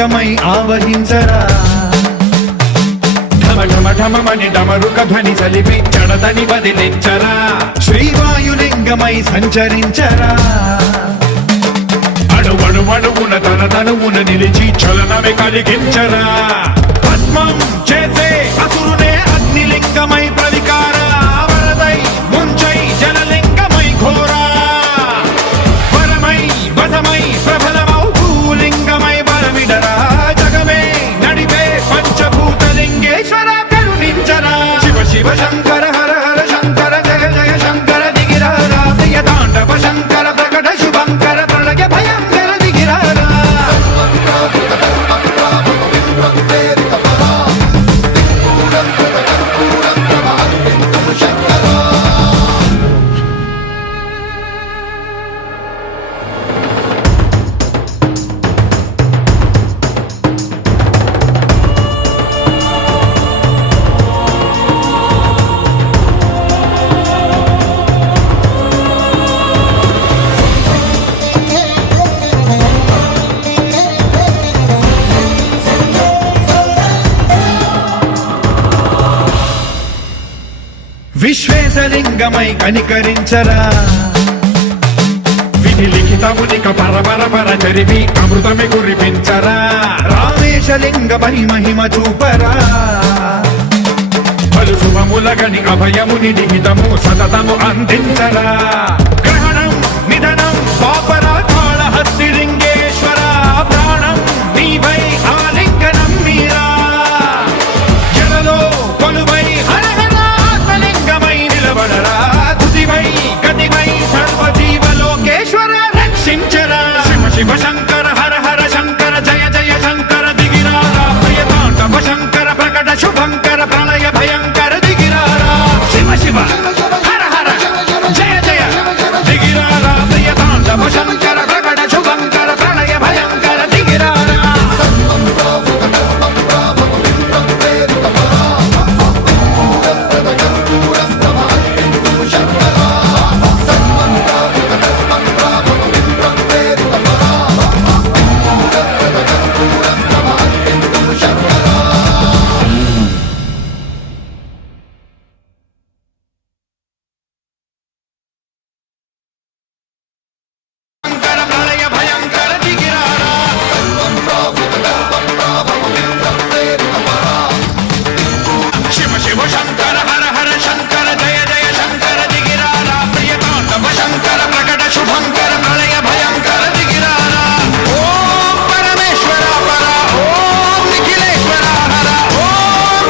లింగమై ఆవహించరా ఢమఢమని డమరుక ధ్వని సలిపి జడదని వదిలించరా శ్రీవాయులింగమై సంచరించరా అణువణువున తన తనువున నిలిచి చలనమే కలిగించరా భస్మం చేసే అసురునే అగ్నిలింగమై ప్రవికార వరదై ముంచై జలలింగమై ఘోరా వరమై వసమై ప్రబలమౌ భూలింగమై బలమిడరా జగమే నడిపే పంచభూతలింగేశ్వర కరుణించరా శివ శివ శంకర హర హర శంకర జయ జయ శంకర దిగిరారా ప్రియ తాండవ శంకర ప్రకట శుభంకర ప్రళయ భయంకర దిగిరారా విశ్వేశలింగమై కనికరించరా విధి లిఖితమునిక పర చరిపి అమృతమి కురిపించరా రామేశలింగమై మహిమ చూపరా పలు శుభములగని అభయముని నిహితము సతతము అందించరా గ్రహ